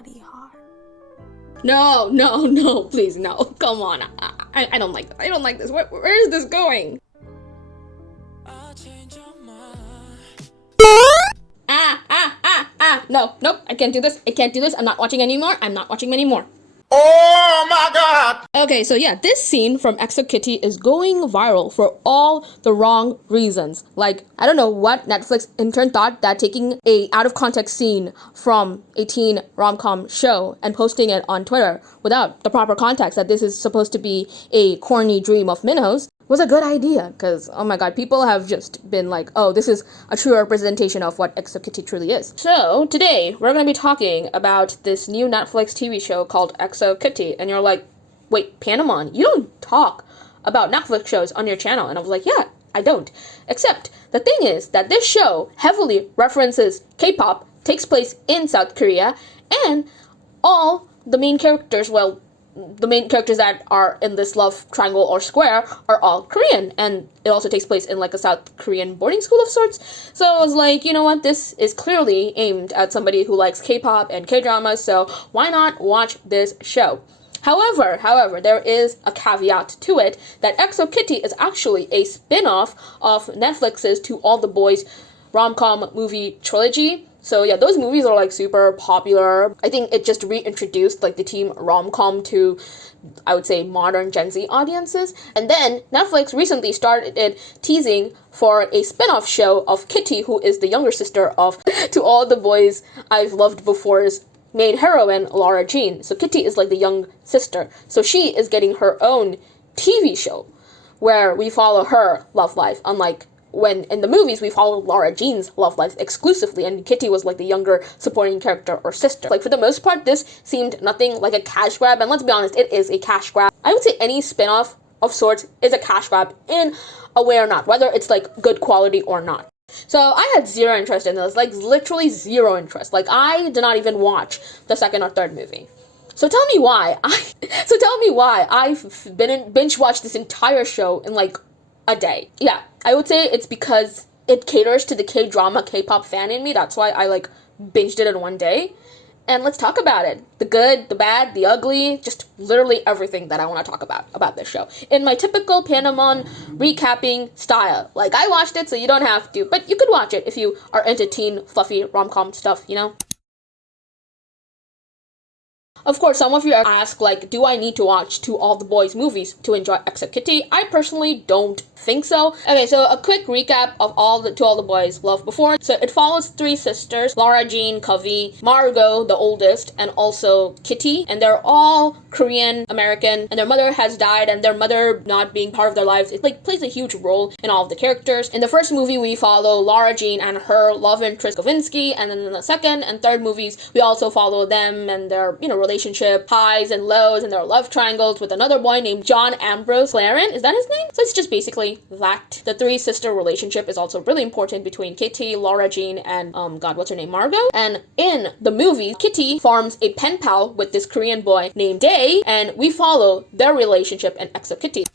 somebody hot. No, please, no. Come on. I don't like this. I don't like this. Where is this going? I'll change your mind. Nope. I can't do this. I'm not watching anymore. Oh my God! Okay, so yeah, this scene from EXO Kitty is going viral for all the wrong reasons. Like, I don't know what Netflix intern thought that taking a out of context scene from a teen rom-com show and posting it on Twitter without the proper context that this is supposed to be a corny dream of Minho's was a good idea, because, oh my god, people have just been like, oh, this is a true representation of what EXO Kitty truly is. So, today, we're going to be talking about this new Netflix TV show called EXO Kitty, and you're like, wait, Panamon, you don't talk about Netflix shows on your channel, and I was like, yeah, I don't. Except, the thing is that this show heavily references K-pop, takes place in South Korea, and all the main characters, the main characters that are in this love triangle or square are all Korean, and it also takes place in like a South Korean boarding school of sorts. So I was like, you know what, this is clearly aimed at somebody who likes K-pop and K-dramas, so why not watch this show? However, there is a caveat to it that EXO Kitty is actually a spin-off of Netflix's To All the Boys rom-com movie trilogy. So yeah, those movies are like super popular. I think it just reintroduced like the team rom-com to, I would say, modern Gen Z audiences. And then Netflix recently started teasing for a spin-off show of Kitty, who is the younger sister of To All the Boys I've Loved Before's main heroine, Laura Jean. So Kitty is like the young sister. So she is getting her own TV show where we follow her love life, unlike when in the movies we followed Laura Jean's love life exclusively, and Kitty was like the younger supporting character or sister. Like, for the most part, this seemed nothing like a cash grab, and let's be honest, it is a cash grab. I would say any spin-off of sorts is a cash grab in a way or not, whether it's like good quality or not. So I had zero interest in this, like literally zero interest. Like, I did not even watch the second or third movie. So tell me why I've binge watched this entire show in like a day. Yeah, I would say it's because it caters to the K-drama, K-pop fan in me. That's why I like binged it in one day. And let's talk about it. The good, the bad, the ugly, just literally everything that I want to talk about this show. In my typical Panamon recapping style. Like, I watched it, so you don't have to, but you could watch it if you are into teen, fluffy, rom-com stuff, you know? Of course, some of you ask, like, do I need to watch To All the Boys movies to enjoy EXO Kitty? I personally don't think so. Okay, so a quick recap of all the To All the Boys Loved Before. So it follows three sisters, Laura Jean, Covey, Margot, the oldest, and also Kitty, and they're all Korean American, and their mother has died, and their mother not being part of their lives, it like plays a huge role in all of the characters. In the first movie, we follow Laura Jean and her love interest Kovinsky, and then in the second and third movies, we also follow them and their, relationship highs and lows and their love triangles with another boy named John Ambrose Claren. Is that his name? So it's just basically that. The three sister relationship is also really important between Kitty, Laura Jean, and what's her name, Margot. And in the movie, Kitty forms a pen pal with this Korean boy named Dae, and we follow their relationship in EXO Kitty.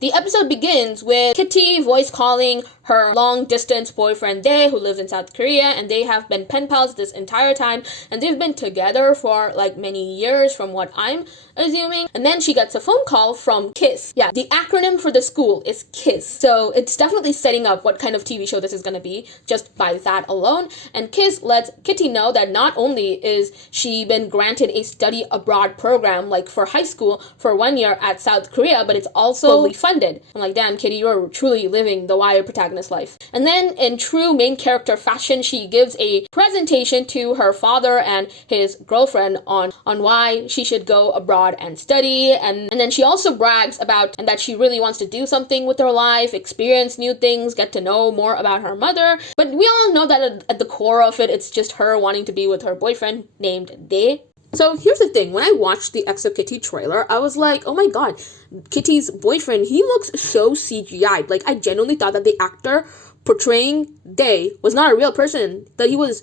The episode begins with Kitty voice calling her long-distance boyfriend Dae, who lives in South Korea, and they have been pen pals this entire time, and they've been together for like many years from what I'm assuming. And then she gets a phone call from KISS. Yeah, the acronym for the school is KISS. So it's definitely setting up what kind of TV show this is going to be just by that alone. And KISS lets Kitty know that not only is she been granted a study abroad program like for high school for 1 year at South Korea, but it's also fully funded. I'm like, damn, Kitty, you're truly living the Wire protagonist life. And then in true main character fashion, she gives a presentation to her father and his girlfriend on why she should go abroad and study. And then she also brags about and that she really wants to do something with her life, experience new things, get to know more about her mother. But we all know that at the core of it, it's just her wanting to be with her boyfriend named Dae. So here's the thing, when I watched the EXO Kitty trailer, I was like, oh my god, Kitty's boyfriend, he looks so CGI'd. Like, I genuinely thought that the actor portraying Dae was not a real person, that he was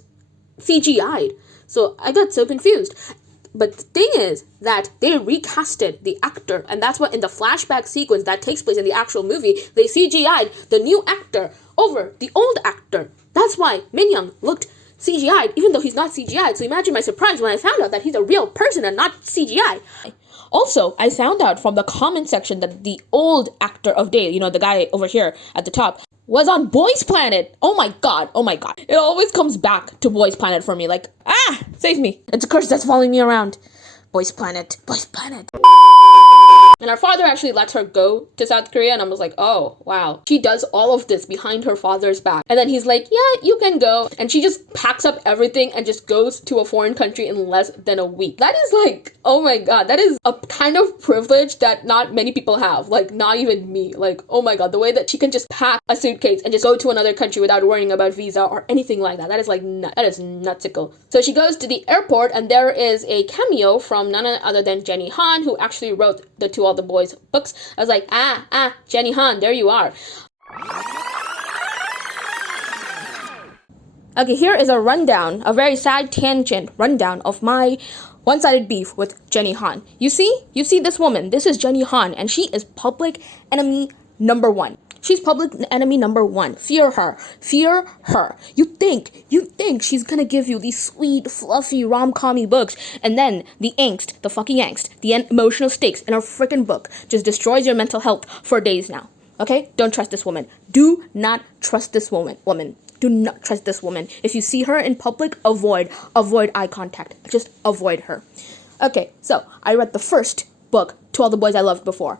CGI'd. So I got so confused. But the thing is that they recasted the actor, and that's what in the flashback sequence that takes place in the actual movie, they CGI'd the new actor over the old actor. That's why Minhyung looked CGI'd, even though he's not CGI'd. So imagine my surprise when I found out that he's a real person and not CGI. Also, I found out from the comment section that the old actor of Dale, you know, the guy over here at the top, was on Boys Planet. Oh my god, oh my god. It always comes back to Boys Planet for me, like, save me. It's a curse that's following me around. Boys Planet, Boys Planet. And our father actually lets her go to South Korea, and I was like, oh, wow. She does all of this behind her father's back. And then he's like, yeah, you can go. And she just packs up everything and just goes to a foreign country in less than a week. That is like, oh my god, that is a kind of privilege that not many people have. Like, not even me. Like, oh my god, the way that she can just pack a suitcase and just go to another country without worrying about visa or anything like that. That is like, that is nutsical. So she goes to the airport, and there is a cameo from none other than Jenny Han, who actually wrote the To All the Boys books. I was like, Jenny Han, there you are. Okay, here is a rundown, a very sad tangent rundown of my one-sided beef with Jenny Han. You see this woman, this is Jenny Han, and she is public enemy number one. She's public enemy number one. Fear her. Fear her. You think she's gonna give you these sweet, fluffy, rom-com-y books, and then the angst, the fucking angst, the emotional stakes in her freaking book just destroys your mental health for days now. Okay? Don't trust this woman. Do not trust this woman. Do not trust this woman. If you see her in public, avoid eye contact. Just avoid her. Okay, so I read the first book, To All the Boys I Loved Before,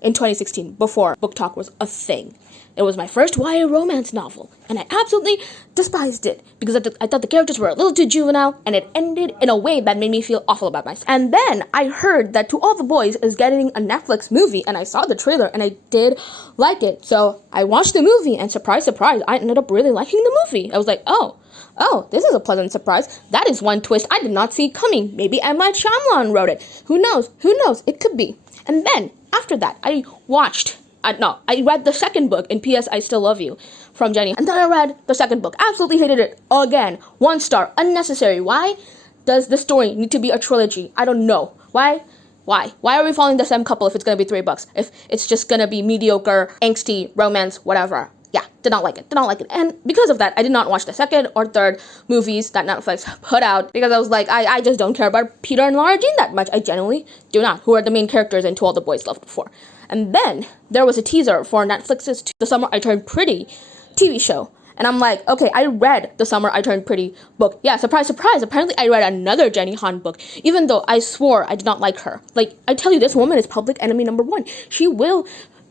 in 2016, before Book Talk was a thing. It was my first YA romance novel, and I absolutely despised it because I thought the characters were a little too juvenile, and it ended in a way that made me feel awful about myself. And then I heard that To All the Boys is getting a Netflix movie, and I saw the trailer, and I did like it. So I watched the movie, and surprise, surprise, I ended up really liking the movie. I was like, oh, this is a pleasant surprise. That is one twist I did not see coming. Maybe M. Night Shyamalan wrote it. Who knows? It could be. And then, after that, I read the second book, in P.S. I Still Love You, from Jenny. And then I read the second book. Absolutely hated it. Again. 1 star. Unnecessary. Why does the story need to be a trilogy? I don't know. Why? Why are we following the same couple if it's going to be $3? If it's just going to be mediocre, angsty, romance, whatever. Yeah, did not like it. And because of that, I did not watch the second or third movies that Netflix put out because I was like, I just don't care about Peter and Laura Jean that much. I genuinely do not, who are the main characters in To All the Boys Loved Before. And then there was a teaser for Netflix's The Summer I Turned Pretty TV show. And I'm like, okay, I read The Summer I Turned Pretty book. Yeah, surprise, surprise. Apparently I read another Jenny Han book, even though I swore I did not like her. Like, I tell you, this woman is public enemy number one. She will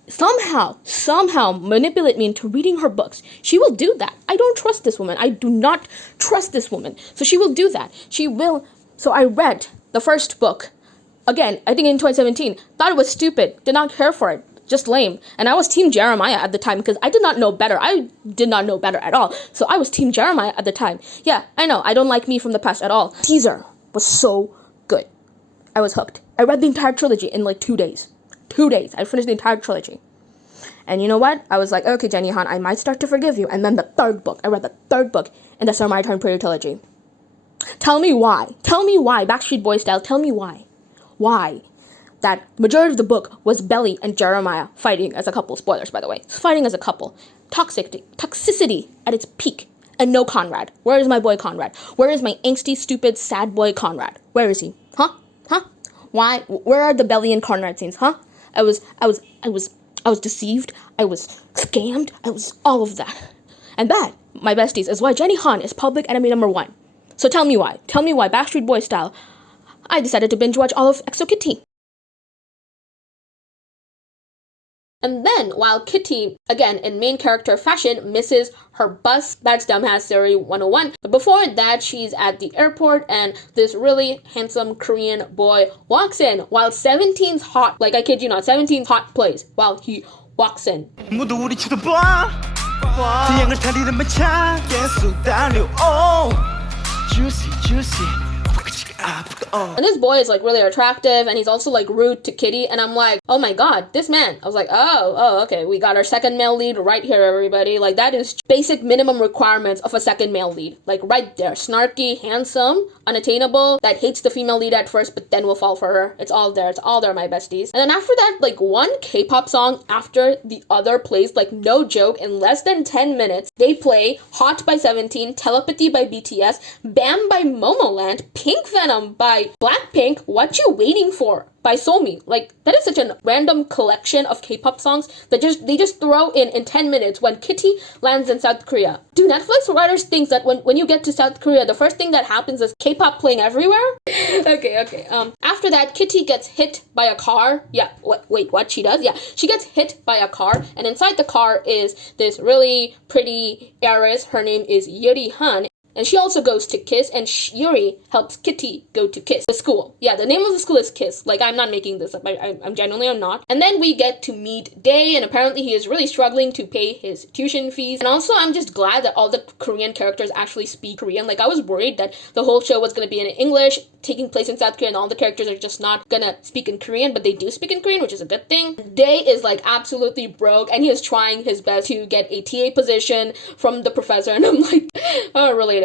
somehow manipulate me into reading her books. She will do that. I don't trust this woman. I do not trust this woman. So she will do that. She will. So I read the first book. Again, I think in 2017. Thought it was stupid. Did not care for it. Just lame. And I was Team Jeremiah at the time because I did not know better. I did not know better at all. So I was Team Jeremiah at the time. Yeah, I know. I don't like me from the past at all. Teaser was so good. I was hooked. I read the entire trilogy in like 2 days. 2 days. I finished the entire trilogy. And you know what? I was like, okay, Jenny Han, I might start to forgive you. And then the third book. I read the third book in the Summer I Turned Pretty trilogy. Tell me why. Backstreet Boys style. Tell me why. Why? That majority of the book was Belly and Jeremiah fighting as a couple. Spoilers, by the way. Fighting as a couple. Toxicity at its peak. And no Conrad. Where is my boy Conrad? Where is my angsty, stupid, sad boy Conrad? Where is he? Huh? Why? Where are the Belly and Conrad scenes? Huh? I was deceived. I was scammed. I was all of that. And that, my besties, is why Jenny Han is public enemy number one. So tell me why. Tell me why, Backstreet Boys style, I decided to binge watch all of EXO Kitty. And then, while Kitty, again, in main character fashion, misses her bus, that's Dumbass Theory 101. But before that, she's at the airport, and this really handsome Korean boy walks in, while 17's hot, like I kid you not, 17's hot plays, while he walks in. 모두 우리 쳐다봐 태양을 타리는 마차 계속 달려 Juicy And this boy is like really attractive, and he's also like rude to Kitty, and I'm like, oh my god, this man. I was like, oh, okay, we got our second male lead right here, everybody. Like, that is basic minimum requirements of a second male lead. Like, right there. Snarky, handsome, unattainable, that hates the female lead at first, but then will fall for her. It's all there, my besties. And then after that, like, one K-pop song after the other plays, like, no joke, in less than 10 minutes, they play Hot by 17, Telepathy by BTS, Bam by Momoland, Pink Venom by Blackpink, What You Waiting For by Somi. Like, that is such a random collection of K-pop songs that they just throw in 10 minutes when Kitty lands in South Korea. Do Netflix writers think that when you get to South Korea, the first thing that happens is K-pop playing everywhere? Okay. After that, Kitty gets hit by a car. Yeah, wait, what? She does? Yeah, she gets hit by a car, and inside the car is this really pretty heiress. Her name is Yuri Han. And she also goes to Kiss, and Yuri helps Kitty go to Kiss, the school. Yeah, the name of the school is Kiss. Like, I'm not making this up. I'm genuinely not. And then we get to meet Dae, and apparently he is really struggling to pay his tuition fees. And also, I'm just glad that all the Korean characters actually speak Korean. Like, I was worried that the whole show was going to be in English, taking place in South Korea, and all the characters are just not gonna speak in Korean, but they do speak in Korean, which is a good thing. Dae is, like, absolutely broke, and he is trying his best to get a TA position from the professor, and I'm like, oh, relatable,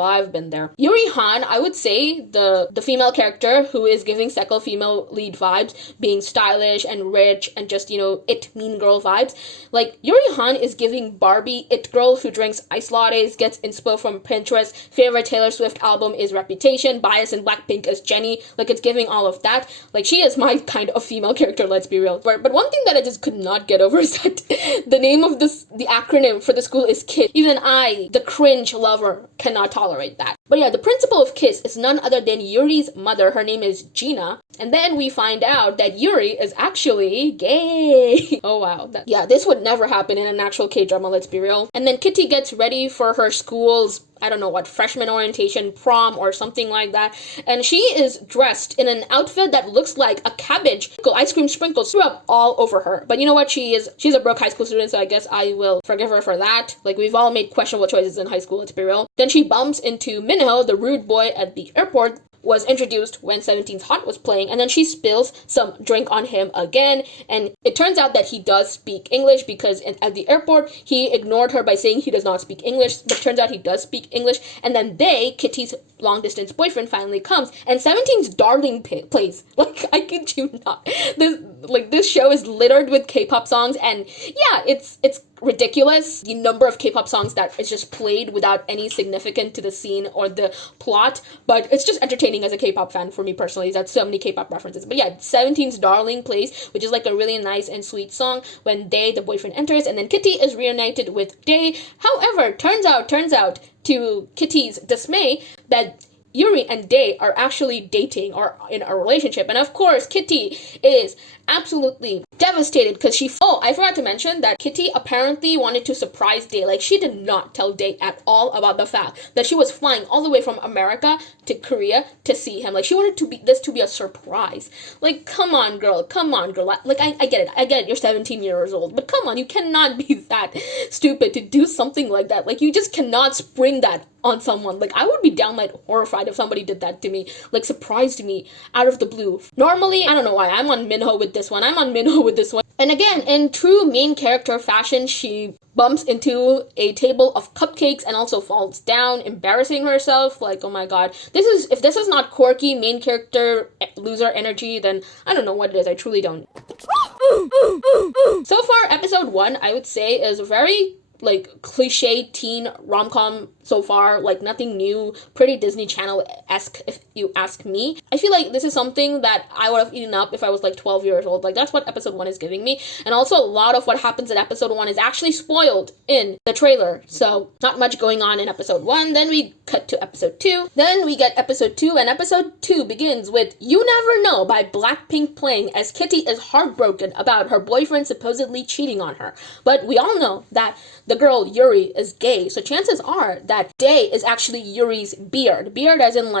I've been there. Yuri Han, I would say the female character who is giving Sekko female lead vibes, being stylish and rich and just, it mean girl vibes. Like, Yuri Han is giving Barbie it girl who drinks ice lattes, gets inspo from Pinterest, favorite Taylor Swift album is Reputation, bias in Blackpink as Jennie. Like, it's giving all of that. Like, she is my kind of female character, let's be real. But one thing that I just could not get over is that the name of the acronym for the school is KISS. Even I, the cringe lover, cannot tolerate that. But yeah, the principal of KISS is none other than Yuri's mother. Her name is Gina. And then we find out that Yuri is actually gay. Oh wow. This would never happen in an actual K-drama, let's be real. And then Kitty gets ready for her school's, I don't know what, freshman orientation, prom, or something like that. And she is dressed in an outfit that looks like a cabbage. Ice cream sprinkles threw up all over her. But you know what? She's a broke high school student, so I guess I will forgive her for that. Like, we've all made questionable choices in high school, let's be real. Then she bumps into Minho, the rude boy at the airport, was introduced when 17's Hot was playing, and then she spills some drink on him again, and it turns out that he does speak English because at the airport he ignored her by saying he does not speak English, but turns out he does speak English. And then Kitty's long distance boyfriend, finally comes, and 17's Darling plays. Like, I kid you not, this show is littered with K-pop songs, and yeah, it's ridiculous the number of K-pop songs that is just played without any significance to the scene or the plot, but it's just entertaining as a K-pop fan for me personally. That's so many K-pop references. But yeah, 17's Darling plays, which is like a really nice and sweet song when Dae, the boyfriend, enters, and then Kitty is reunited with Dae. However, turns out to Kitty's dismay that Yuri and Dae are actually dating or in a relationship. And of course, Kitty is absolutely devastated because I forgot to mention that Kitty apparently wanted to surprise Dae. Like, she did not tell Dae at all about the fact that she was flying all the way from America to Korea to see him. Like, she wanted this to be a surprise. Like, come on, girl. Like, I get it. You're 17 years old, but come on, you cannot be that stupid to do something like that. Like, you just cannot spring that on someone. Like, I would be downright horrified if somebody did that to me, like, surprised me out of the blue. Normally, I don't know why, I'm on Minho with this one. And again, in true main character fashion, she bumps into a table of cupcakes and also falls down, embarrassing herself. Like, oh my god, if this is not quirky main character loser energy, then I don't know what it is. I truly don't. So far, episode 1, I would say, is very cliche teen rom-com so far, like nothing new, pretty Disney Channel-esque if you ask me. I feel like this is something that I would have eaten up if I was 12 years old. Like, that's what episode 1 is giving me. And also a lot of what happens in episode 1 is actually spoiled in the trailer. So not much going on in episode 1. Then we cut to episode 2. Then we get episode 2, and episode 2 begins with You Never Know by Blackpink playing as Kitty is heartbroken about her boyfriend supposedly cheating on her. But we all know that the girl Yuri is gay, so chances are that Dae is actually Yuri's beard. Beard as in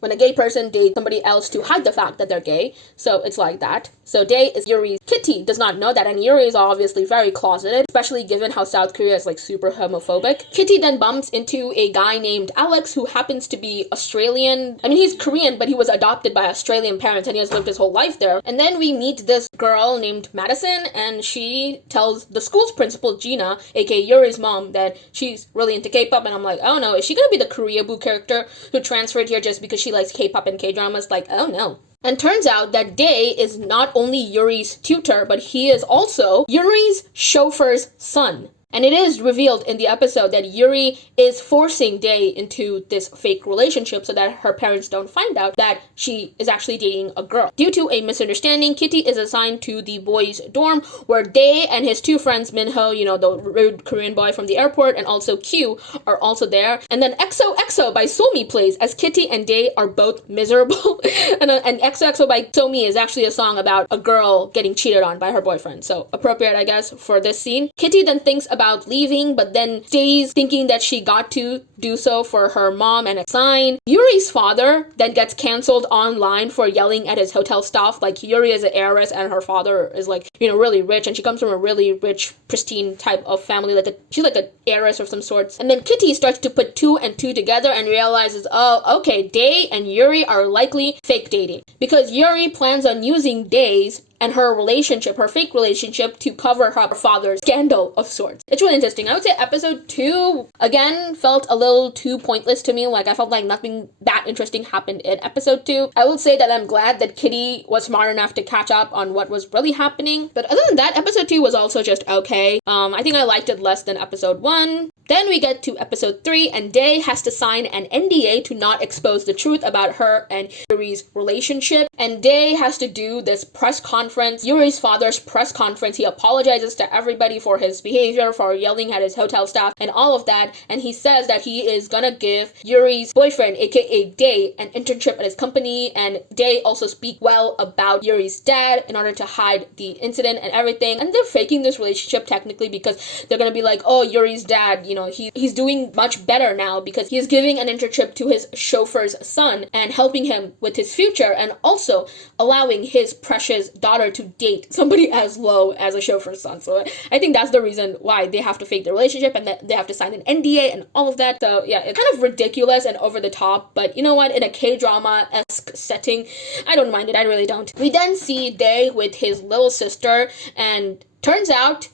when a gay person dates somebody else to hide the fact that they're gay. So it's like that. So Dae is Yuri's. Kitty does not know that, and Yuri is obviously very closeted, especially given how South Korea is like super homophobic. Kitty then bumps into a guy named Alex who happens to be Australian. I mean, he's Korean, but he was adopted by Australian parents and he has lived his whole life there. And then we meet this girl named Madison, and she tells the school's principal, Gina, aka Yuri's mom, that she's really into K-pop. And I'm like, oh no, is she gonna be the Korea Boo character who transferred here just because she likes K-pop and K-dramas? Like, oh no. And turns out that Dae is not only Yuri's tutor, but he is also Yuri's chauffeur's son. And it is revealed in the episode that Yuri is forcing Dae into this fake relationship so that her parents don't find out that she is actually dating a girl. Due to a misunderstanding, Kitty is assigned to the boys' dorm where Dae and his two friends, Minho, you know, the rude Korean boy from the airport, and also Q are also there. And then XOXO by Somi plays as Kitty and Dae are both miserable. and XOXO by Somi is actually a song about a girl getting cheated on by her boyfriend. So appropriate, I guess, for this scene. Kitty then thinks about leaving, but then stays thinking that she got to do so for her mom and a sign. Yuri's father then gets canceled online for yelling at his hotel staff. Like, Yuri is an heiress and her father is like, you know, really rich, and she comes from a really rich, pristine type of family. She's like an heiress of some sorts. And then Kitty starts to put two and two together and realizes, oh, okay, Dae and Yuri are likely fake dating, because Yuri plans on using Dae's and her relationship, her fake relationship, to cover her father's scandal of sorts. It's really interesting. I would say episode 2, again, felt a little too pointless to me. Like, I felt like nothing that interesting happened in episode 2. I will say that I'm glad that Kitty was smart enough to catch up on what was really happening. But other than that, episode 2 was also just okay. I think I liked it less than episode 1. Then we get to episode 3, and Dae has to sign an NDA to not expose the truth about her and Yuri's relationship. And Dae has to do this press conference, Yuri's father's press conference. He apologizes to everybody for his behavior, for yelling at his hotel staff, and all of that. And he says that he is gonna give Yuri's boyfriend, aka Dae, an internship at his company. And Dae also speak well about Yuri's dad in order to hide the incident and everything. And they're faking this relationship technically because they're gonna be like, oh, Yuri's dad, you know, he's doing much better now because he's giving an internship to his chauffeur's son and helping him with his future, and also allowing his precious daughter to date somebody as low as a chauffeur's son. So I think that's the reason why they have to fake the relationship and that they have to sign an NDA and all of that. So yeah, it's kind of ridiculous and over the top, but you know what, in a K-drama-esque setting, I don't mind it. I really don't. We then see Dae with his little sister, and turns out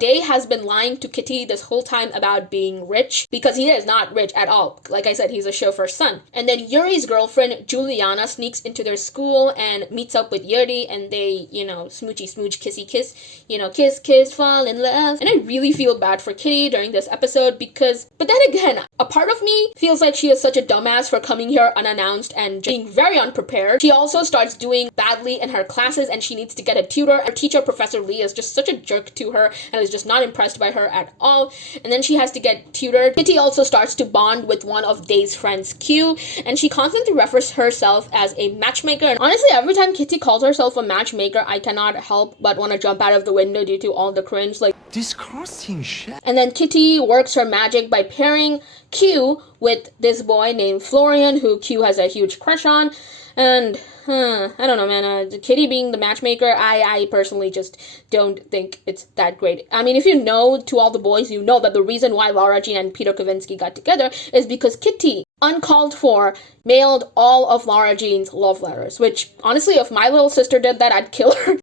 Dae has been lying to Kitty this whole time about being rich, because he is not rich at all. Like I said, he's a chauffeur's son. And then Yuri's girlfriend, Juliana, sneaks into their school and meets up with Yuri, and they, you know, smoochy smooch, kissy kiss, you know, kiss kiss, fall in love. And I really feel bad for Kitty during this episode because, but then again, a part of me feels like she is such a dumbass for coming here unannounced and being very unprepared. She also starts doing badly in her classes and she needs to get a tutor. Her teacher, Professor Lee, is just such a jerk to her and is just not impressed by her at all. And then she has to get tutored. Kitty also starts to bond with one of Dae's friends, Q, and she constantly refers herself as a matchmaker. And honestly, every time Kitty calls herself a matchmaker, I cannot help but want to jump out of the window due to all the cringe. Like, disgusting shit. and then Kitty works her magic by pairing Q with this boy named Florian, who Q has a huge crush on. And I don't know, man. Kitty being the matchmaker, I personally just don't think it's that great. I mean, if you know To All the Boys, you know that the reason why Laura Jean and Peter Kavinsky got together is because Kitty, uncalled for, mailed all of Laura Jean's love letters, which, honestly, if my little sister did that, I'd kill her.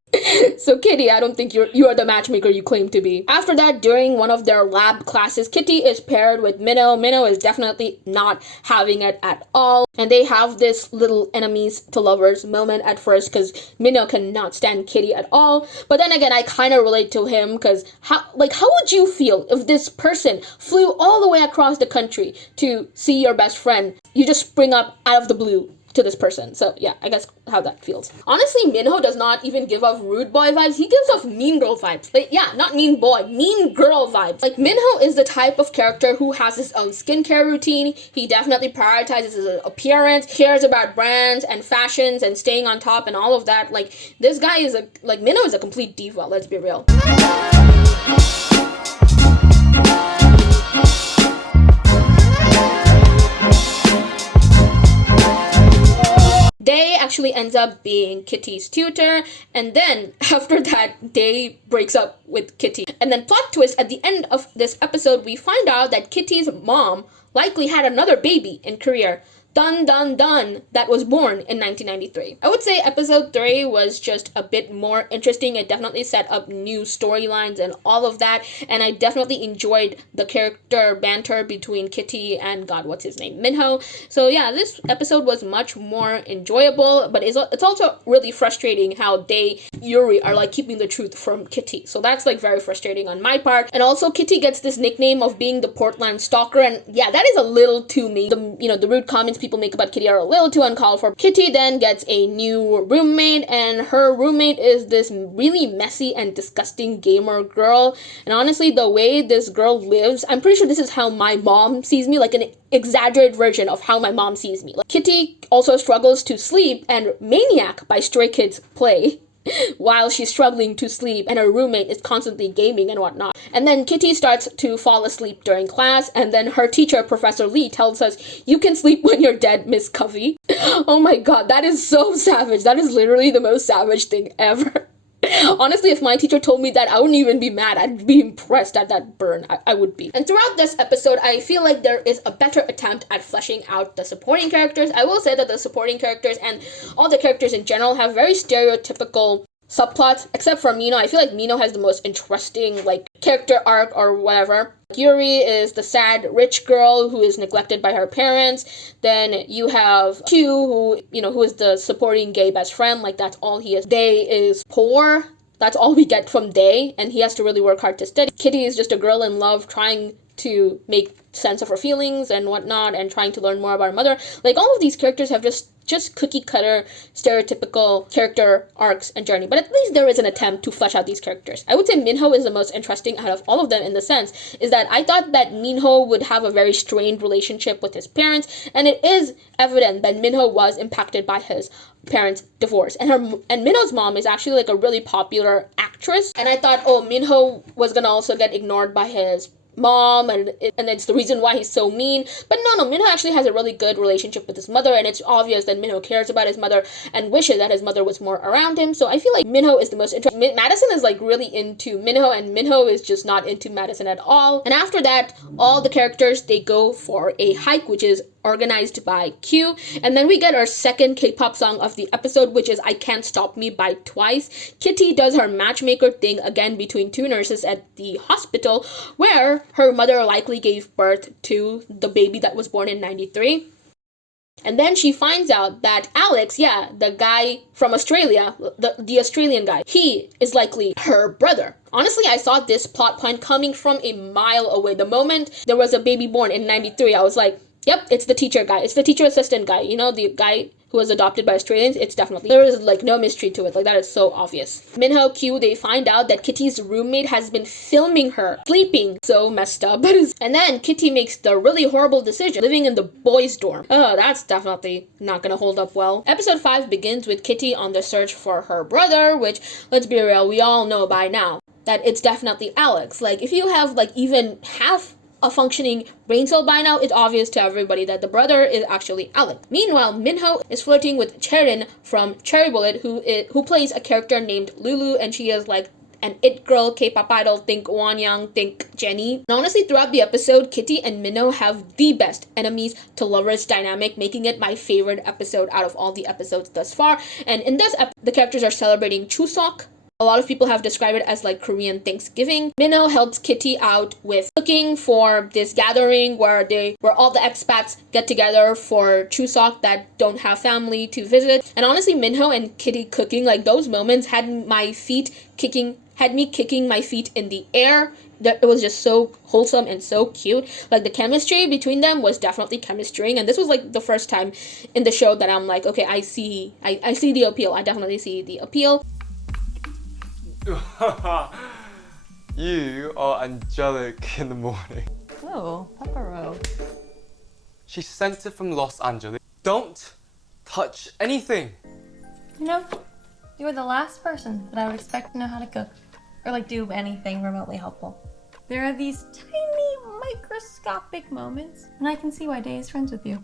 So Kitty, I don't think you are the matchmaker you claim to be. After that, during one of their lab classes, Kitty is paired with Minho. Minho is definitely not having it at all. And they have this little enemies to lovers moment at first because Minho cannot stand Kitty at all. But then again, I kind of relate to him because how would you feel if this person flew all the way across the country to see your best friend? You just spring up out of the blue to this person. So yeah, I guess how that feels. Honestly, Minho does not even give off rude boy vibes. He gives off mean girl vibes. Like, yeah, not mean boy, mean girl vibes. Like, Minho is the type of character who has his own skincare routine. He definitely prioritizes his appearance, cares about brands and fashions and staying on top and all of that. Like, this guy is Minho is a complete diva, let's be real. Day actually ends up being Kitty's tutor, and then after that, Day breaks up with Kitty. And then plot twist, at the end of this episode, we find out that Kitty's mom likely had another baby in Korea. Dun dun dun, that was born in 1993. I would say episode 3 was just a bit more interesting. It definitely set up new storylines and all of that, and I definitely enjoyed the character banter between Kitty and what's his name, Minho. So yeah, this episode was much more enjoyable, but it's also really frustrating how Dae, Yuri are like keeping the truth from Kitty. So that's like very frustrating on my part. And also Kitty gets this nickname of being the Portland stalker, and yeah, that is a little too mean. The rude comments people make about Kitty are a little too uncalled for. Kitty then gets a new roommate, and her roommate is this really messy and disgusting gamer girl. And honestly, the way this girl lives, I'm pretty sure this is how my mom sees me, like an exaggerated version of how my mom sees me. Like, Kitty also struggles to sleep, and Maniac by Stray Kids play while she's struggling to sleep, and her roommate is constantly gaming and whatnot. And then Kitty starts to fall asleep during class, and then her teacher, Professor Lee, tells us, "You can sleep when you're dead, Miss Covey." Oh my god, that is so savage. That is literally the most savage thing ever. Honestly, if my teacher told me that, I wouldn't even be mad. I'd be impressed at that burn. I would be. And throughout this episode, I feel like there is a better attempt at fleshing out the supporting characters. I will say that the supporting characters and all the characters in general have very stereotypical subplots, except for Minho. I feel like Minho has the most interesting like character arc or whatever. Yuri is the sad rich girl who is neglected by her parents. Then you have Q, who is the supporting gay best friend, like that's all he is. Dae is poor. That's all we get from Dae, and he has to really work hard to study. Kitty is just a girl in love trying to make sense of her feelings and whatnot, and trying to learn more about her mother. Like, all of these characters have just cookie cutter stereotypical character arcs and journey, but at least there is an attempt to flesh out these characters. I would say Minho is the most interesting out of all of them, in the sense is that I thought that Minho would have a very strained relationship with his parents, and it is evident that Minho was impacted by his parents' divorce, and Minho's mom is actually like a really popular actress, and I thought, oh, Minho was gonna also get ignored by his mom, and it's the reason why he's so mean. But no, Minho actually has a really good relationship with his mother, and it's obvious that Minho cares about his mother and wishes that his mother was more around him. So I feel like Minho is the most interesting. Madison is like really into Minho, and Minho is just not into Madison at all. And after that, all the characters, they go for a hike, which is organized by Q, and then we get our second K-pop song of the episode, which is I Can't Stop Me by Twice. Kitty does her matchmaker thing again between two nurses at the hospital, where her mother likely gave birth to the baby that was born in 93. And then she finds out that Alex, the guy from Australia, the Australian guy, he is likely her brother. Honestly, I saw this plot point coming from a mile away. The moment there was a baby born in 93, I was like, yep, it's the teacher guy. It's the teacher assistant guy. The guy who was adopted by Australians. It's definitely. There is like no mystery to it. Like, that is so obvious. Minho, Q, they find out that Kitty's roommate has been filming her sleeping. So messed up. And then Kitty makes the really horrible decision, living in the boys' dorm. Oh, that's definitely not gonna hold up well. Episode 5 begins with Kitty on the search for her brother, which, let's be real, we all know by now that it's definitely Alex. Like, if you have like even half a functioning brain cell by now, it's obvious to everybody that the brother is actually Alex. Meanwhile, Minho is flirting with Cherin from Cherry Bullet, who plays a character named Lulu, and she is like an it girl, K-pop idol, think Wonyoung, think Jennie. And honestly, throughout the episode, Kitty and Minho have the best enemies to lovers dynamic, making it my favorite episode out of all the episodes thus far. And in this the characters are celebrating Chuseok. A lot of people have described it as like Korean Thanksgiving. Minho helps Kitty out with cooking for this gathering where all the expats get together for Chuseok that don't have family to visit. And honestly, Minho and Kitty cooking, like, those moments had me kicking my feet in the air. It was just so wholesome and so cute. Like, the chemistry between them was definitely chemistrying, and this was like the first time in the show that I'm like, okay, I see the appeal. I definitely see the appeal. You are angelic in the morning. Oh, Pepero. She sent it from Los Angeles. Don't touch anything. You were the last person that I would expect to know how to cook or like do anything remotely helpful. There are these tiny microscopic moments, and I can see why Day is friends with you.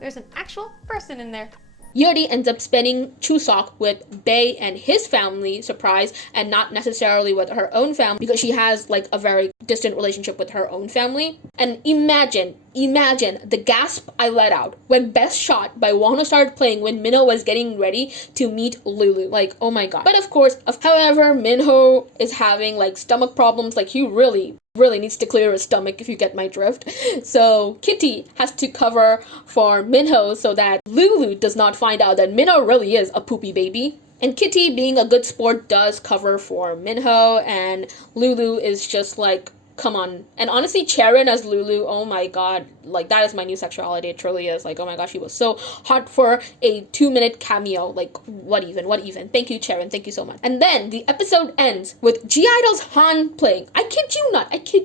There's an actual person in there. Yuri ends up spending Chuseok with Bae and his family, surprise, and not necessarily with her own family because she has like a very distant relationship with her own family. And imagine the gasp I let out when Best Shot by Wano started playing when Minho was getting ready to meet Lulu. Like, oh my god. But of course, however, Minho is having like stomach problems. Like, he really needs to clear his stomach, if you get my drift. So Kitty has to cover for Minho so that Lulu does not find out that Minho really is a poopy baby. And Kitty, being a good sport, does cover for Minho, and Lulu is just like, come on. And honestly, Charon as Lulu, oh my god, like, that is my new sexuality. It truly is. Like, oh my gosh, she was so hot for a 2-minute cameo. Like, what even? Thank you, Charon. Thank you so much. And then the episode ends with G-Idol's Han playing. I kid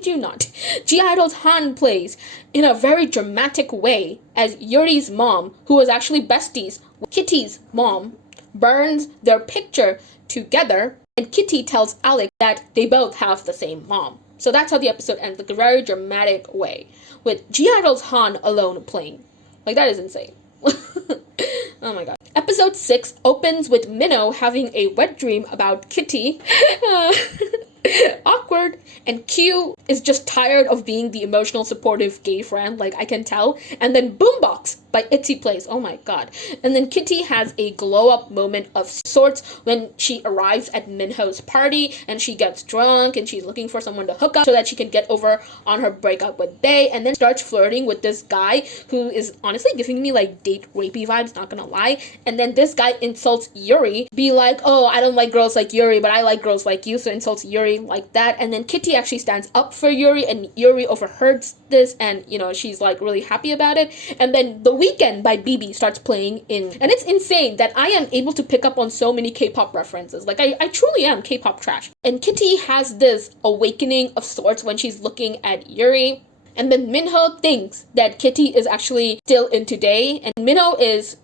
you not. G-Idol's Han plays in a very dramatic way as Yuri's mom, who was actually besties with Kitty's mom, burns their picture together, and Kitty tells Alec that they both have the same mom. So that's how the episode ends, like a very dramatic way, with G-Idol's Han alone playing. Like, that is insane. Oh my god. Episode 6 opens with Minho having a wet dream about Kitty. Awkward. And Q is just tired of being the emotional, supportive gay friend, like, I can tell. And then Boombox by ITZY plays. Oh my god. And then Kitty has a glow-up moment of sorts when she arrives at Minho's party and she gets drunk and she's looking for someone to hook up so that she can get over on her breakup with Bae, and then starts flirting with this guy who is honestly giving me like date rapey vibes, not gonna lie. And then this guy insults Yuri, be like, oh, I don't like girls like Yuri, but I like girls like you, so insults Yuri like that. And then Kitty actually stands up for Yuri, and Yuri overheard this, and you know, she's like really happy about it. And then The Weeknd by BB starts playing in, and it's insane that I am able to pick up on so many K-pop references. Like, I truly am K-pop trash. And Kitty has this awakening of sorts when she's looking at Yuri. And then Minho thinks that Kitty is actually still into Dae, and Minho is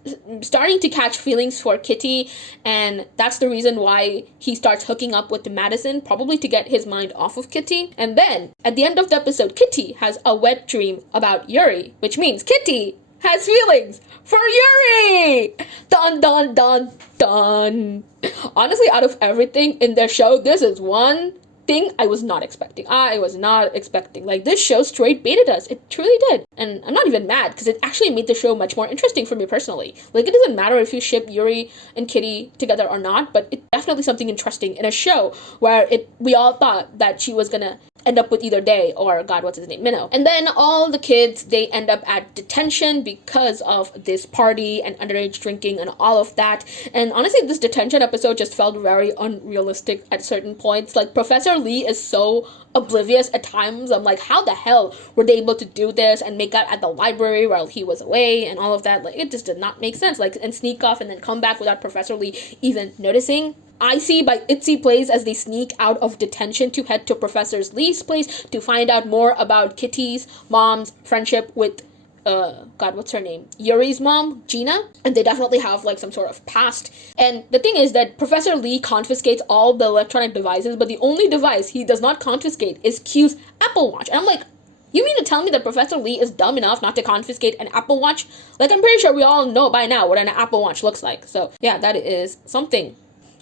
starting to catch feelings for Kitty, and that's the reason why he starts hooking up with Madison, probably to get his mind off of Kitty. And then, at the end of the episode, Kitty has a wet dream about Yuri, which means Kitty has feelings for Yuri! Dun dun dun dun! Honestly, out of everything in their show, this is one thing I was not expecting. Like, this show straight baited us. It truly did. And I'm not even mad, because it actually made the show much more interesting for me personally. Like, it doesn't matter if you ship Yuri and Kitty together or not, but it's definitely something interesting in a show where we all thought that she was gonna end up with either Dae or, God, what's his name, Minho. And then all the kids, they end up at detention because of this party and underage drinking and all of that. And honestly, this detention episode just felt very unrealistic at certain points. Like, Professor Lee is so oblivious at times. I'm like, how the hell were they able to do this and make out at the library while he was away and all of that? Like, it just did not make sense. Like, and sneak off and then come back without Professor Lee even noticing. I See by ITZY plays as they sneak out of detention to head to Professor Lee's place to find out more about Kitty's mom's friendship with God, what's her name? Yuri's mom, Gina. And they definitely have like some sort of past. And the thing is that Professor Lee confiscates all the electronic devices, but the only device he does not confiscate is Q's Apple Watch. And I'm like, you mean to tell me that Professor Lee is dumb enough not to confiscate an Apple Watch? Like, I'm pretty sure we all know by now what an Apple Watch looks like. So yeah, that is something.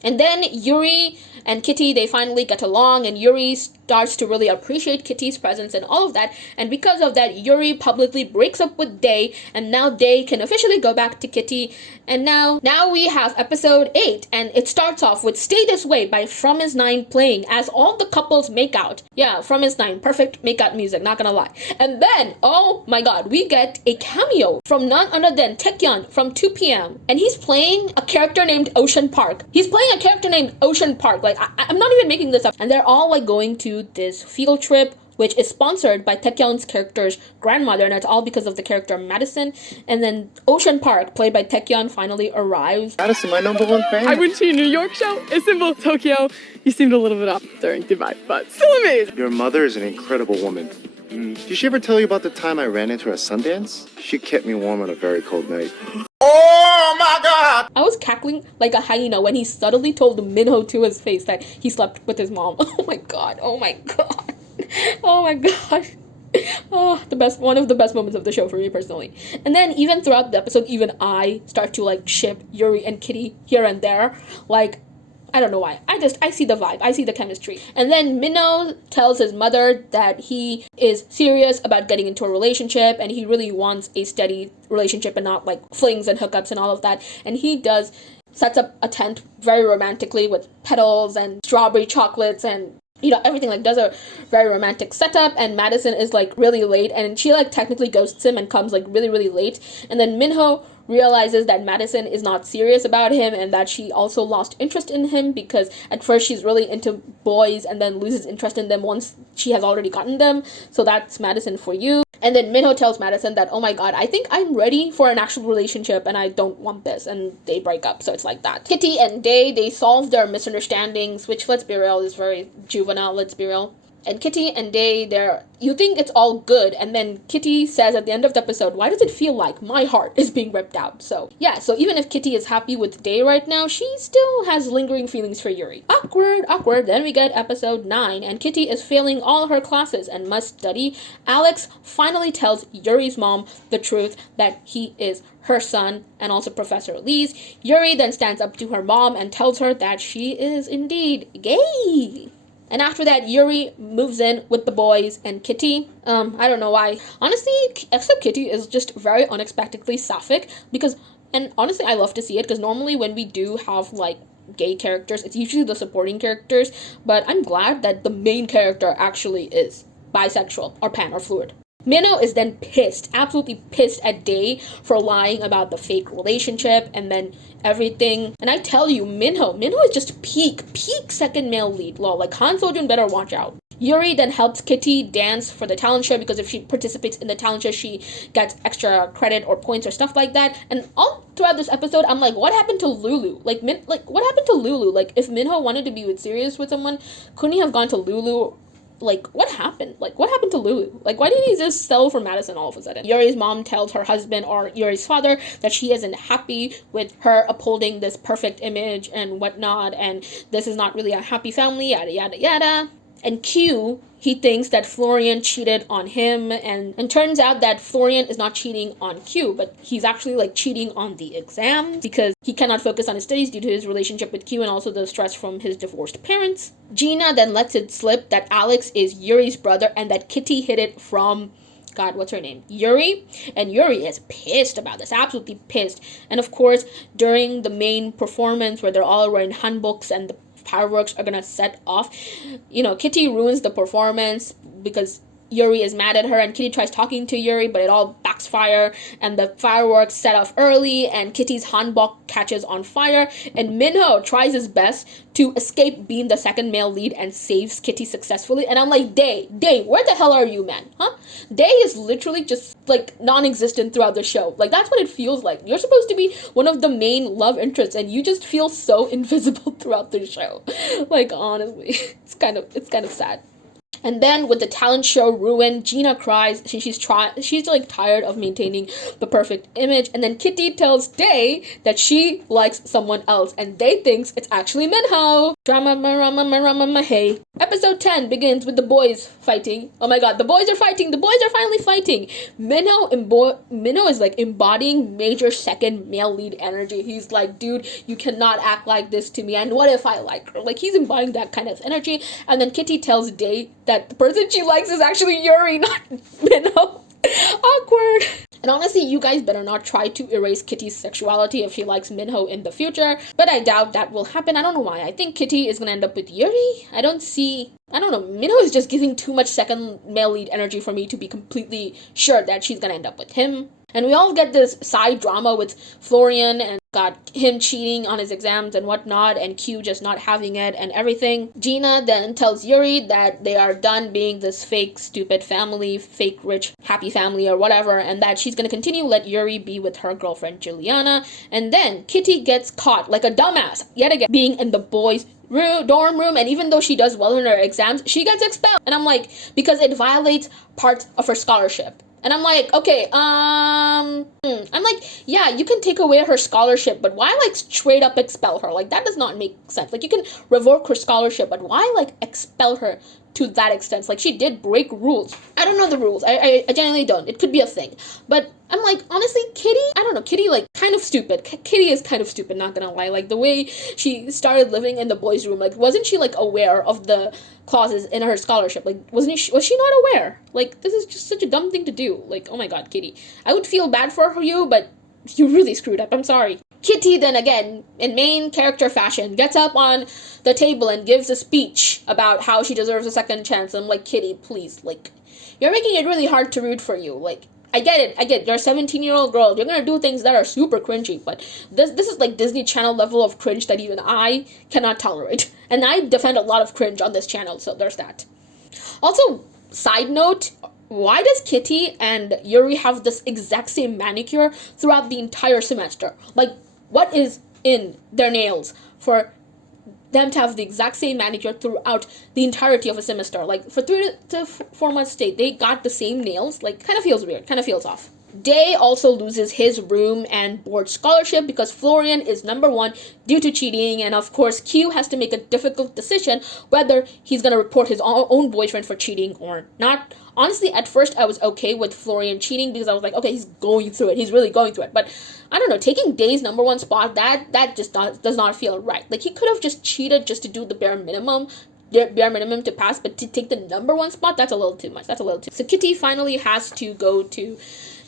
And then Yuri and Kitty, they finally get along, and Yuri starts to really appreciate Kitty's presence and all of that. And because of that, Yuri publicly breaks up with Dae, and now Dae can officially go back to Kitty. And now we have episode 8, and it starts off with Stay This Way by From Is 9 playing as all the couples make out. Yeah, From Is 9, perfect make-out music, not gonna lie. And then, oh my god, we get a cameo from none other than Taecyeon from 2PM, and he's playing a character named Ocean Park. Like, I'm not even making this up. And they're all like going to this field trip, which is sponsored by Taecyeon's character's grandmother, and it's all because of the character Madison. And then Ocean Park, played by Taecyeon, finally arrives. Madison, my #1 fan. I went to your New York show, Istanbul, Tokyo. You seemed a little bit up during Dubai, but still amazing. Your mother is an incredible woman. Did she ever tell you about the time I ran into her at Sundance? She kept me warm on a very cold night. Oh my god! I was cackling like a hyena when he subtly told Minho to his face that he slept with his mom. Oh my god, oh my god. Oh my gosh. Oh, one of the best moments of the show for me personally. And then even throughout the episode, even I start to like ship Yuri and Kitty here and there. Like, I don't know why. I see the vibe. I see the chemistry. And then Minho tells his mother that he is serious about getting into a relationship and he really wants a steady relationship and not like flings and hookups and all of that. And he sets up a tent very romantically with petals and strawberry chocolates and everything, like does a very romantic setup. And Madison is like really late and she like technically ghosts him and comes like really, really late. And then Minho realizes that Madison is not serious about him and that she also lost interest in him because at first she's really into boys and then loses interest in them once she has already gotten them. So that's Madison for you. And then Minho tells Madison that, oh my god, I think I'm ready for an actual relationship and I don't want this. And they break up. So it's like that. Kitty and Day, they solve their misunderstandings, which, let's be real, is very juvenile, let's be real. And Kitty and Day, you think it's all good, and then Kitty says at the end of the episode, why does it feel like my heart is being ripped out? So yeah, so even if Kitty is happy with Day right now, she still has lingering feelings for Yuri. Awkward. Then we get episode 9, and Kitty is failing all her classes and must study. Alex finally tells Yuri's mom the truth that he is her son and also Professor Lee's. Yuri then stands up to her mom and tells her that she is indeed gay. And after that, Yuri moves in with the boys and Kitty. I don't know why. Honestly, except Kitty is just very unexpectedly sapphic and honestly, I love to see it because normally when we do have like gay characters, it's usually the supporting characters. But I'm glad that the main character actually is bisexual or pan or fluid. Minho is then pissed, absolutely pissed at Day for lying about the fake relationship and then everything. And I tell you, Minho is just peak second male lead. Lol, like Han Sojun better watch out. Yuri then helps Kitty dance for the talent show because if she participates in the talent show, she gets extra credit or points or stuff like that. And all throughout this episode, I'm like, what happened to Lulu? What happened to Lulu? Like, if Minho wanted to be serious with someone, couldn't he have gone to Lulu? Like, what happened? Like, what happened to Lulu? Like, why didn't he just settle for Madison all of a sudden? Yuri's mom tells her husband or Yuri's father that she isn't happy with her upholding this perfect image and whatnot, and this is not really a happy family, yada, yada, yada. And Q, he thinks that Florian cheated on him, and turns out that Florian is not cheating on Q, but he's actually like cheating on the exam because he cannot focus on his studies due to his relationship with Q and also the stress from his divorced parents. Gina then lets it slip that Alex is Yuri's brother and that Kitty hid it from, God, what's her name? Yuri? And Yuri is pissed about this, absolutely pissed. And of course, during the main performance where they're all wearing hanboks and the fireworks are gonna set off, Kitty ruins the performance because Yuri is mad at her and Kitty tries talking to Yuri, but it all backfires and the fireworks set off early and Kitty's hanbok catches on fire and Minho tries his best to escape being the second male lead and saves Kitty successfully. And I'm like, Day, where the hell are you, man? Huh? Day is literally just like non-existent throughout the show. Like, that's what it feels like. You're supposed to be one of the main love interests and you just feel so invisible throughout the show. Like, honestly, it's kind of sad. And then with the talent show ruined, Gina cries. She's like tired of maintaining the perfect image. And then Kitty tells Day that she likes someone else, and Day thinks it's actually Minho. Drama, hey. Episode 10 begins with the boys fighting. Oh my god, the boys are fighting. The boys are finally fighting. Minho is like embodying major second male lead energy. He's like, dude, you cannot act like this to me. And what if I like her? Like, he's embodying that kind of energy. And then Kitty tells Day that the person she likes is actually Yuri, not Minho. Awkward. And honestly, you guys better not try to erase Kitty's sexuality if she likes Minho in the future. But I doubt that will happen. I don't know why. I think Kitty is gonna end up with Yuri. I don't know. Minho is just giving too much second male lead energy for me to be completely sure that she's gonna end up with him. And we all get this side drama with Florian and him cheating on his exams and whatnot, and Q just not having it and everything. Gina then tells Yuri that they are done being this fake, stupid family, fake, rich, happy family or whatever, and that she's gonna continue let Yuri be with her girlfriend Juliana. And then Kitty gets caught like a dumbass, yet again, being in the boys' dorm room, and even though she does well in her exams, she gets expelled. And I'm like, because it violates parts of her scholarship. And I'm like, okay, I'm like, yeah, you can take away her scholarship, but why, like, straight up expel her? Like, that does not make sense. Like, you can revoke her scholarship, but why, like, expel her to that extent. Like, she did break rules. I don't know the rules. I genuinely don't. It could be a thing. But I'm like, honestly, Kitty, I don't know, Kitty, like, kind of stupid. Kitty is kind of stupid, not gonna lie. Like, the way she started living in the boys' room, like, wasn't she, like, aware of the clauses in her scholarship? Like, was she not aware? Like, this is just such a dumb thing to do. Like, oh my god, Kitty. I would feel bad for you, but you really screwed up. I'm sorry. Kitty then again, in main character fashion, gets up on the table and gives a speech about how she deserves a second chance. I'm like, Kitty, please, like, you're making it really hard to root for you. Like, I get it. You're a 17-year-old girl. You're gonna do things that are super cringy, but this is like Disney Channel level of cringe that even I cannot tolerate. And I defend a lot of cringe on this channel, so there's that. Also, side note, why does Kitty and Yuri have this exact same manicure throughout the entire semester? Like, what is in their nails for them to have the exact same manicure throughout the entirety of a semester? Like, for 3 to 4 months straight, they got the same nails. Like, kind of feels weird, kind of feels off. Day also loses his room and board scholarship because Florian is number 1 due to cheating, and of course Q has to make a difficult decision whether he's gonna report his own boyfriend for cheating or not. Honestly, at first I was okay with Florian cheating because I was like, okay, he's going through it, he's really going through it. But I don't know, taking Day's number 1 spot, that just does not feel right. Like, he could have just cheated just to do the bare minimum to pass, but to take the number 1 spot, that's a little too much. So Kitty finally has to go to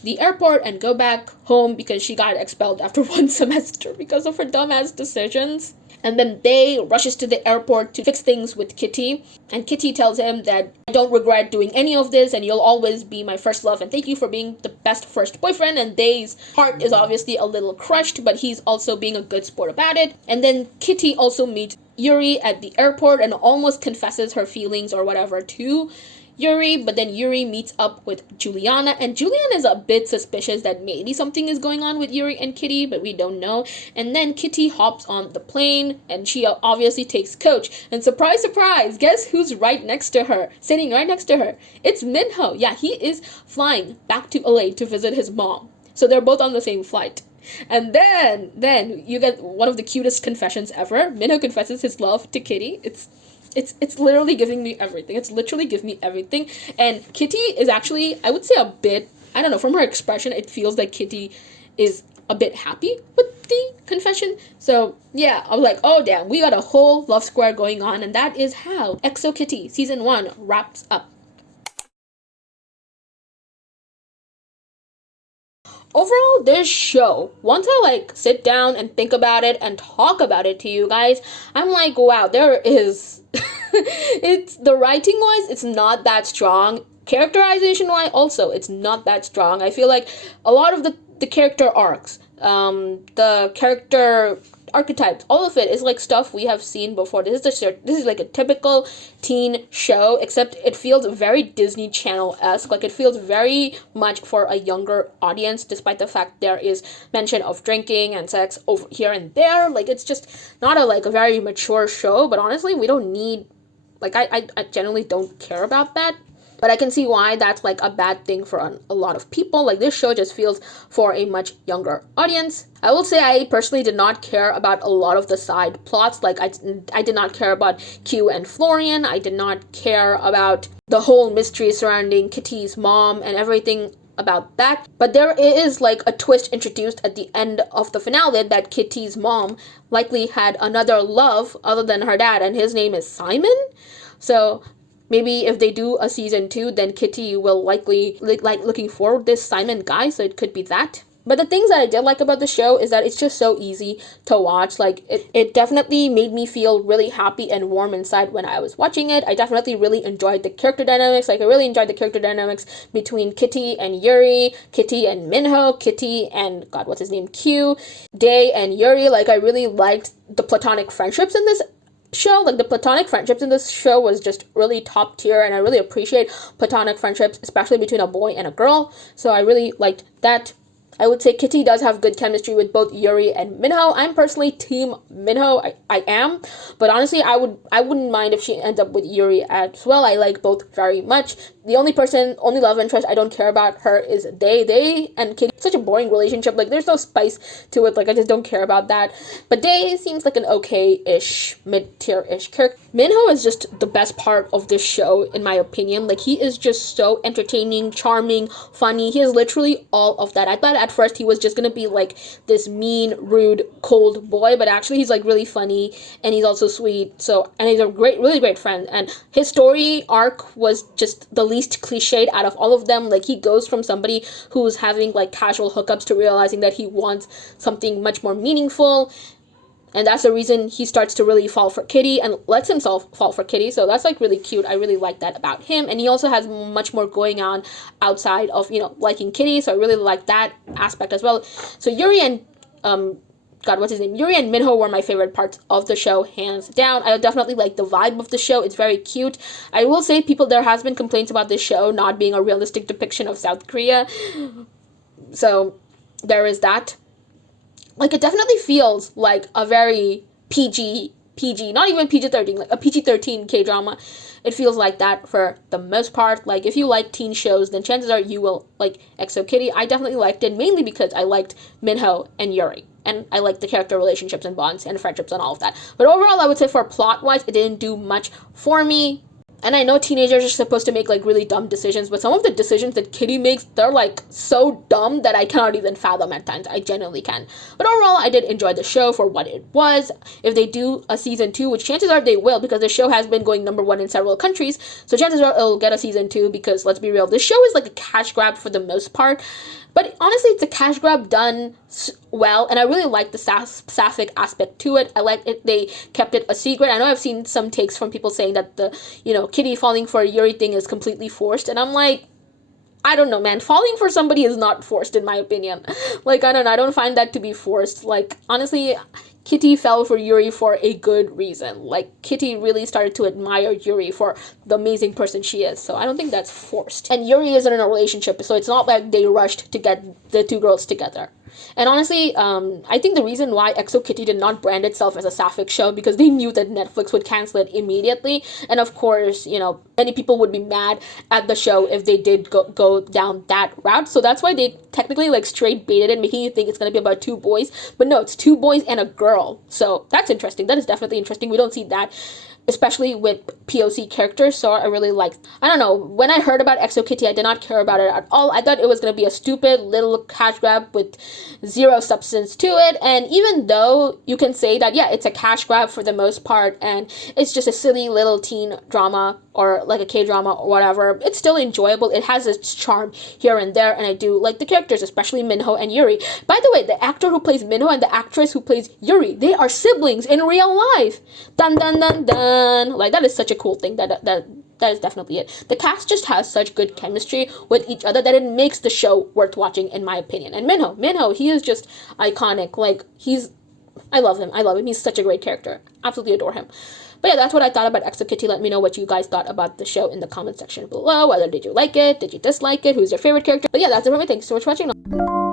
the airport and go back home because she got expelled after 1 semester because of her dumbass decisions. And then Day rushes to the airport to fix things with Kitty, and Kitty tells him that I don't regret doing any of this and you'll always be my first love and thank you for being the best first boyfriend. And Day's heart is obviously a little crushed, but he's also being a good sport about it. And then Kitty also meets Yuri at the airport and almost confesses her feelings or whatever to Yuri, but then Yuri meets up with Juliana, and Juliana is a bit suspicious that maybe something is going on with Yuri and Kitty, but we don't know. And then Kitty hops on the plane, and she obviously takes Coach, and surprise, surprise, guess who's right next to her, sitting right next to her? It's Minho. Yeah, he is flying back to LA to visit his mom, so they're both on the same flight. And then you get one of the cutest confessions ever. Minho confesses his love to Kitty. It's literally giving me everything. It's literally giving me everything. And Kitty is actually, I would say, a bit, I don't know, from her expression, it feels like Kitty is a bit happy with the confession. So, yeah, I was like, oh, damn, we got a whole love square going on. And that is how EXO Kitty Season 1 wraps up. Overall, this show, once I sit down and think about it and talk about it to you guys, I'm like, wow, there is it's the writing wise, it's not that strong. Characterization wise also, it's not that strong. I feel like a lot of the character arcs, the character archetypes, all of it is like stuff we have seen before. This is like a typical teen show, except it feels very Disney Channel-esque. Like, it feels very much for a younger audience, despite the fact there is mention of drinking and sex over here and there. Like, it's just not a very mature show, but honestly, we don't need, I generally don't care about that. But I can see why that's a bad thing for a lot of people. Like, this show just feels for a much younger audience. I will say I personally did not care about a lot of the side plots. Like, I did not care about Q and Florian. I did not care about the whole mystery surrounding Kitty's mom and everything about that. But there is a twist introduced at the end of the finale that Kitty's mom likely had another love other than her dad, and his name is Simon. So maybe if they do a season 2, then Kitty will likely looking forward this Simon guy, so it could be that. But the things that I did like about the show is that it's just so easy to watch. It definitely made me feel really happy and warm inside when I was watching it. I definitely really enjoyed the character dynamics. I really enjoyed the character dynamics between Kitty and Yuri, Kitty and Minho, Kitty and, God, what's his name, Q, Day and Yuri. I really liked the platonic friendships in this show. The platonic friendships in this show was just really top tier, and I really appreciate platonic friendships, especially between a boy and a girl. So I really liked that. I would say Kitty does have good chemistry with both Yuri and Minho. I'm personally team Minho. I am, but honestly, I wouldn't mind if she ends up with Yuri as well. I like both very much. The only love interest I don't care about her is They and Kitty. Such a boring relationship. Like, there's no spice to it. Like, I just don't care about that. But Day seems like an okay-ish, mid-tier-ish character. Minho is just the best part of this show, in my opinion. Like, he is just so entertaining, charming, funny. He is literally all of that. I thought at first he was just gonna be like this mean, rude, cold boy, but actually he's like really funny, and he's also sweet. So, and he's a really great friend. And his story arc was just the least cliched out of all of them. Like, he goes from somebody who's having like casual hookups to realizing that he wants something much more meaningful, and that's the reason he starts to really fall for Kitty and lets himself fall for Kitty. So that's like really cute. I really like that about him. And he also has much more going on outside of, you know, liking Kitty. So I really like that aspect as well. So Yuri and Yuri and Minho were my favorite parts of the show, hands down. I definitely like the vibe of the show. It's very cute. I will say there has been complaints about this show not being a realistic depiction of South Korea. So there is that. Like, it definitely feels like a very PG, not even PG-13, like a PG-13 K-drama. It feels like that for the most part. Like, if you like teen shows, then chances are you will like EXO Kitty. I definitely liked it, mainly because I liked Minho and Yuri. And I liked the character relationships and bonds and friendships and all of that. But overall, I would say for plot-wise, it didn't do much for me. And I know teenagers are supposed to make like really dumb decisions, but some of the decisions that Kitty makes, they're like so dumb that I cannot even fathom at times. I genuinely can. But overall, I did enjoy the show for what it was. If they do a season 2, which chances are they will, because the show has been going #1 in several countries, so chances are it'll get a season 2, because let's be real, this show is like a cash grab for the most part. But honestly, it's a cash grab done well, and I really like the sapphic aspect to it. I like it. They kept it a secret. I know I've seen some takes from people saying that the, Kitty falling for a Yuri thing is completely forced, and I'm like, I don't know, man. Falling for somebody is not forced, in my opinion. Like, I don't know. I don't find that to be forced. Like, honestly, Kitty fell for Yuri for a good reason. Like, Kitty really started to admire Yuri for the amazing person she is. So I don't think that's forced. And Yuri isn't in a relationship, so it's not like they rushed to get the two girls together. And honestly, I think the reason why EXO Kitty did not brand itself as a sapphic show, because they knew that Netflix would cancel it immediately. And of course, many people would be mad at the show if they did go down that route. So that's why they technically like straight baited it, making you think it's going to be about two boys. But no, it's two boys and a girl. So that's interesting. That is definitely interesting. We don't see that, especially with POC characters, so I really liked. I don't know, when I heard about EXO Kitty, I did not care about it at all. I thought it was going to be a stupid little cash grab with zero substance to it, and even though you can say that, yeah, it's a cash grab for the most part, and it's just a silly little teen drama, or like a K-drama or whatever, it's still enjoyable. It has its charm here and there, and I do like the characters, especially Minho and Yuri. By the way, the actor who plays Minho and the actress who plays Yuri, they are siblings in real life. Dun dun dun dun. Like, that is such a cool thing. That is definitely it. The cast just has such good chemistry with each other that it makes the show worth watching, in my opinion. And Minho, he is just iconic. Like, I love him. He's such a great character. Absolutely adore him. But yeah, that's what I thought about EXO Kitty. Let me know what you guys thought about the show in the comment section below. Whether did you like it? Did you dislike it? Who's your favorite character? But yeah, that's it for me. Thanks so much for watching.